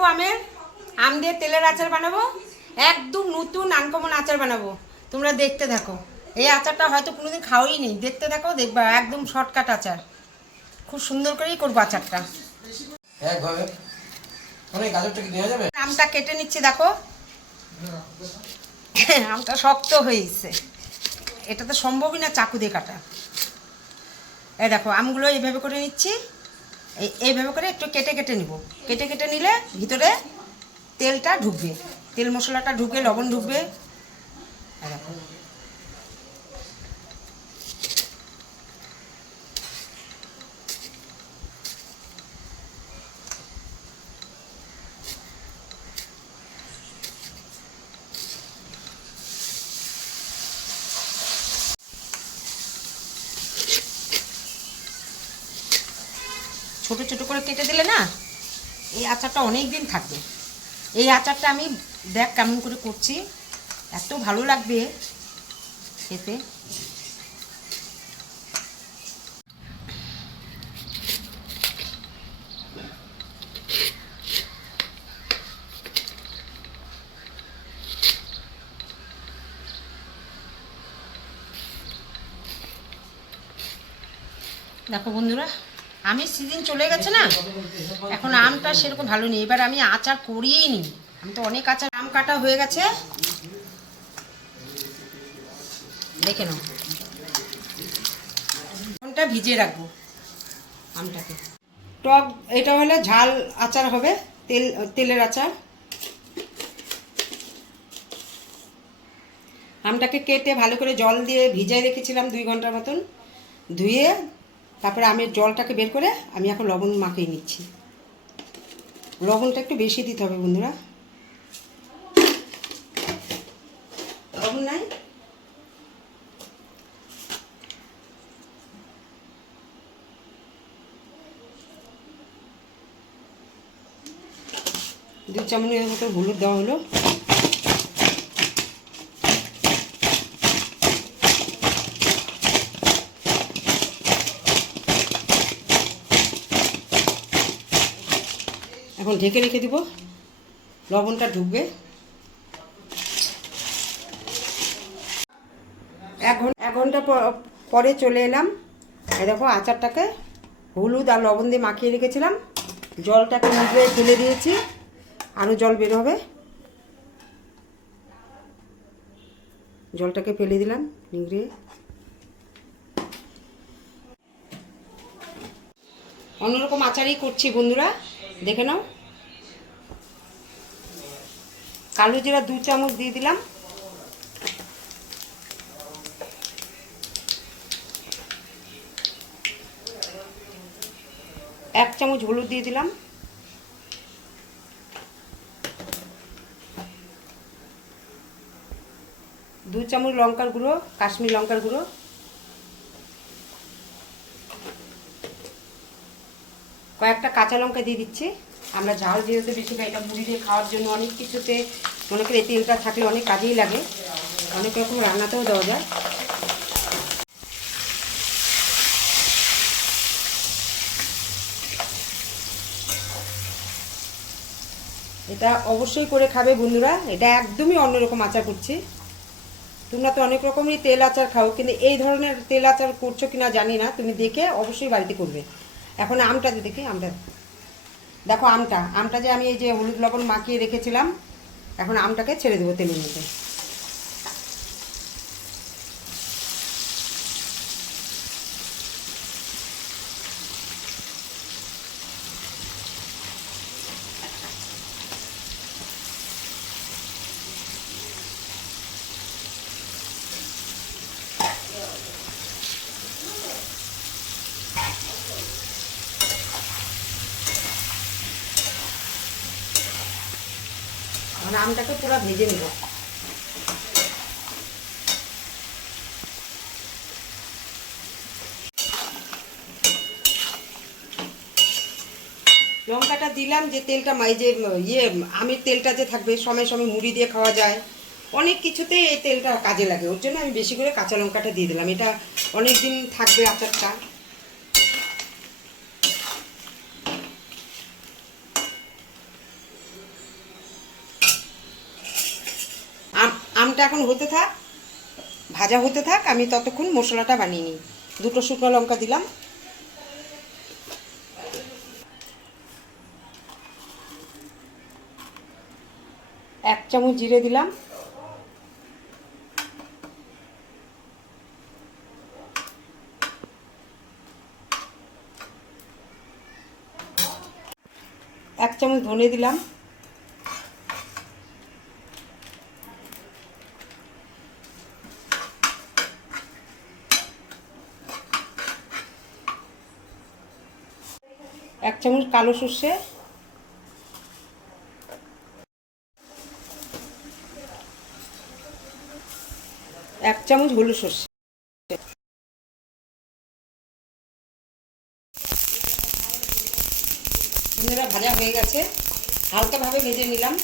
বানাবো আমের আম দিয়ে তেলের আচার বানাবো? একদম নতুন আনকমন আচার বানাবো। তোমরা দেখতে থাকো এই আচারটা হয়তো কোনোদিন খাওয়াই নেই। দেখতে থাকো দেখবা একদম শর্টকাট আচার। খুব সুন্দর করেই করব আচারটা। যাবে? আমটা কেটে নিচ্ছি দেখো। আমটা শক্ত হয়েছে। এটা তো সম্ভবই না চাকু দিয়ে কাটা। এই দেখো আমগুলো এইভাবে করে নিচ্ছি। এইভাবে করে একটু কেটে কেটে নিব। কেটে কেটে নিলে ভিতরে তেলটা ঢুকবে। তেল মশলাটা ঢুকবে, লবণ ঢুকবে। এই ছোট ছোট করে কেটে দিলে না, এই আচারটা অনেক দিন থাকবে। এই আচারটা আমি দেখ কেমন করে করছি, এত ভালো লাগবে খেতে। দেখো বন্ধুরা আমের সিজন চলে গেছে না? এখন আমটা সেরকম ভালো নেই। এবার আমি আচার করিয়েই নিই। আমি তো অনেক আচার আম কাটা হয়ে গেছে। দেখে নাও। কোনটা ভিজিয়ে রাখব আমটাকে। টক, এটা হলে ঝাল আচার হবে, তেল, তেলের আচার। আমটাকে কেটে ভালো করে জল দিয়ে ভিজাই রেখেছিলাম দুই ঘণ্টার মতন। ধুয়ে তারপরে আমের জলটাকে বের করে আমি এখন লবণ মাখিয়ে নিচ্ছি। লবণটা একটু বেশি দিতে হবে বন্ধুরা। লবণ নাই। দু চামচের মতো হলুদ দেওয়া হলো। এখন ঢেকে রেখে দিব। লবণটা ঢুকবে। এক ঘণ্টা এক ঘণ্টা পরে চলে এলাম। দেখো আচারটাকে হলুদ আর লবণ দিয়ে মাখিয়ে রেখেছিলাম। জলটাকে নিগড়ে ফেলে দিয়েছি। আরও জল বের হবে। জলটাকে ফেলে দিলাম নিগড়ে অন্যরকম আচারই করছি বন্ধুরা। দেখে নাও। কালো জিরা দু চামচ দিয়ে দিলাম। এক চামচ হলুদ দিয়ে দিলাম। দু চামচ লঙ্কার গুঁড়ো, কাশ্মীর লঙ্কার গুঁড়ো। কয়েকটা কাঁচা লঙ্কা দিয়ে দিচ্ছি। আমরা ঝাল যেহেতু বেশি খাই, এটা মুড়ি দিয়ে খাওয়ার জন্য অনেক কিছুতে মনে করি তেলটা থাকলে অনেক কাজেই লাগে। অনেক রকম রান্নাতেও দেওয়া যায়। এটা অবশ্যই করে খাবে বন্ধুরা, এটা একদমই অন্যরকম আচার করছি। তোমরা তো অনেক রকমই তেল আচার খাও, কিন্তু এই ধরনের তেল আচার করছ কিনা জানি না, তুমি দেখে অবশ্যই বাড়িতে করবে। এখন আমটা দেখি, আমটা দেখো আমটা আমটা যে আমি এই যে হলুদ লবণ মাখিয়ে রেখেছিলাম, এখন আমটাকে ছেড়ে দেবো তেলের মধ্যে। এখন আমটাকে পুরো ভেজে নেব। লঙ্কাটা দিলাম যে তেলটা মা- এই যে ইয়ে আমের তেলটা যে থাকবে, সময় সময় মুড়ি দিয়ে খাওয়া যায়। অনেক কিছুতে এই তেলটা কাজে লাগে। ওর জন্য আমি বেশি করে কাঁচা লঙ্কাটা দিয়ে দিলাম। এটা অনেক দিন থাকবে আচারটা। আচারটা এখন হতে থাক, ভাজা হতে থাক, আমি ততক্ষণ মশলাটা বানিয়ে নিই। দুটো শুকনো লঙ্কা দিলাম। এক চামচ জিরে দিলাম। এক চামচ ধনে দিলাম। চামচ কালো সর্ষে। এক চামচ হলুদ সর্ষে। ভাজা হয়ে গেছে। হালকাভাবে ভেজে নিলাম।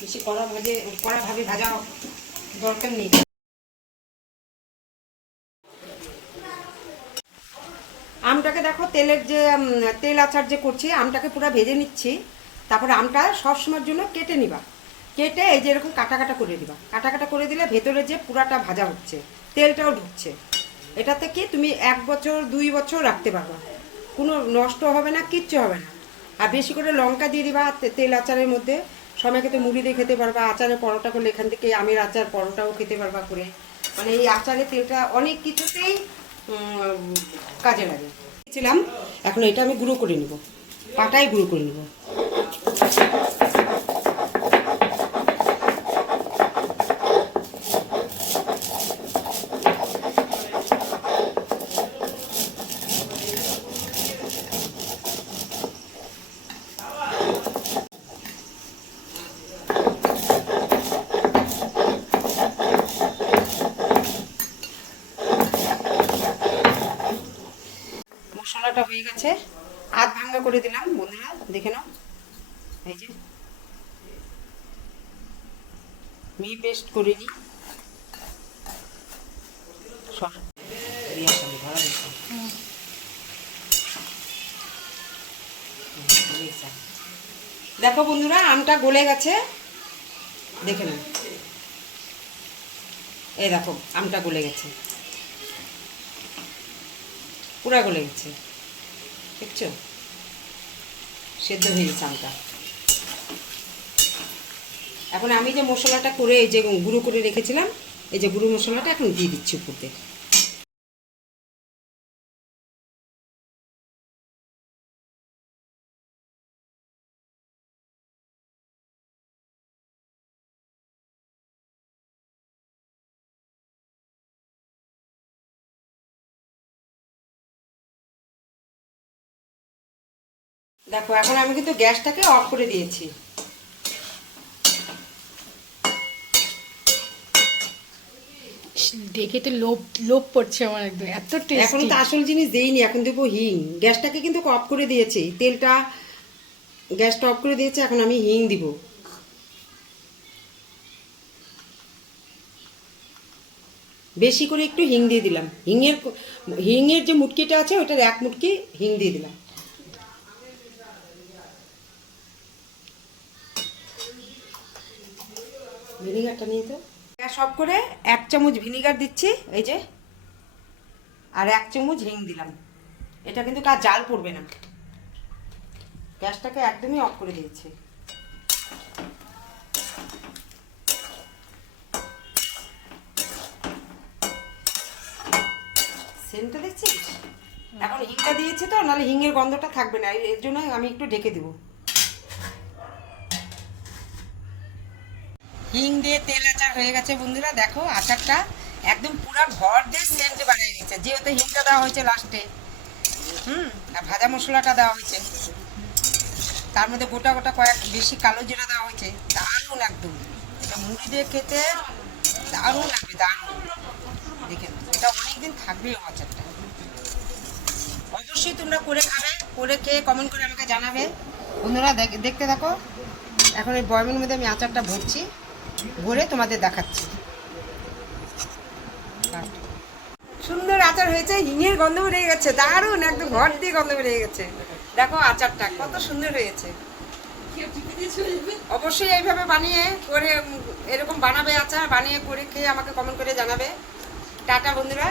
বেশি কড়া ভাজে কড়াভাবে ভাজা দরকার নেই আমটাকে দেখো তেলের যে তেল আচার যে করছি, আমটাকে পুরো ভেজে নিচ্ছি। তারপরে আমটা সবসময়ের জন্য কেটে নিবা। কেটে এই যে এরকম কাটা কাটা করে দিবা। কাটা কাটা করে দিলে ভেতরে যে পুরাটা ভাজা হচ্ছে, তেলটাও ঢুকছে। এটাতে কি তুমি এক বছর, দুই বছর রাখতে পারবা। কোনো নষ্ট হবে না, কিচ্ছু হবে না। আর বেশি করে লঙ্কা দিয়ে দিবা তেল আচারের মধ্যে। সময়কে তো মুড়ি দিয়ে খেতে পারবা, আচারের পরোটা করলে এখান থেকে আমের আচার, পরোটাও খেতে পারবা করে। মানে এই আচারের তেলটা অনেক কিছুতেই কাজে লাগে। ছিলাম এখন এটা আমি গুঁড়ো করে নিব। পাটায় গুঁড়ো করে নিব মশলাটা হয়ে গেছে আধ ভাঙ্গা করে দিলাম, বন্ধুরা, দেখে নাও। এই যে। মি পেস্ট করে নিই। দেখো বন্ধুরা, আমটা গলে গেছে। দেখে নাও। এই দেখো, আমটা গলে গেছে। পুরা গলে গেছে। দেখছ? সেদ্ধ হয়ে গেছে আমটা। এখন আমি যে মশলাটা করে এই যে গুঁড়ো করে রেখেছিলাম, এই যে গুঁড়ো মশলাটা এখন দিয়ে দিচ্ছি উপর দেখো এখন আমি কিন্তু গ্যাসটাকে অফ করে দিয়েছি। দেখে তো লোভ লোভ পড়ছে আমার একদম এত টেস্টি এখন তো আসল জিনিস দেইনি এখন দেবো হিং। গ্যাসটাকে কিন্তু অফ করে দিয়েছি তেলটা গ্যাসটা অফ করে দিয়েছে এখন আমি হিং দিব। বেশি করে একটু হিং দিয়ে দিলাম। হিংয়ের হিংয়ের যে মুটকিটা আছে ওটার এক মুটকি হিং দিয়ে দিলাম। ভিনিগারটা নিয়ে তো। অফ করে এক চামচ ভিনিগার দিচ্ছি এই যে। আর এক চামচ হিং দিলাম। এটা কিন্তু কাজ জাল পড়বে না। গ্যাসটাকে একদমই অফ করে দিয়েছি। সেন্টটা দেখছিস? এখন হিংটা দিয়েছি তো নাহলে হিংয়ের গন্ধটা থাকবে না এর জন্য আমি একটু ঢেকে দেবো। হিং দিয়ে তেল আচার হয়ে গেছে বন্ধুরা দেখো আচারটা একদম পুরো ঘর দিয়ে সেন্ট বানিয়ে দিয়েছে যেহেতু হিংটা দেওয়া হয়েছে লাস্টে হুম আর ভাজা মশলাটা দেওয়া হয়েছে। তার মধ্যে গোটা গোটা কয়েক বেশি কালো জিরা দেওয়া হয়েছে। দারুণ একদম। এটা মুড়ি দিয়ে খেতে দারুণ লাগবে দারুণ। দেখে নাও, এটা অনেকদিন থাকবে আচারটা। অবশ্যই তোমরা করে খাবে করে খেয়ে কমেন্ট করে আমাকে জানাবে। বন্ধুরা দেখ- দেখতে থাকো। এখন এই বয়মের মধ্যে আমি আচারটা ভরছি। ভরে তোমাদের দেখাচ্ছি। সুন্দর আচার হয়েছে, হিঙের গন্ধ বেরিয়ে গেছে, দারুণ, একদম ঘর দিয়ে গন্ধ বেরিয়ে গেছে। দেখো আচারটা, কত সুন্দর হয়েছে। অবশ্যই এইভাবে বানিয়ে করে এরকম বানাবে আচার, বানিয়ে করে খেয়ে আমাকে কমেন্ট করে জানাবে। টাটা বন্ধুরা।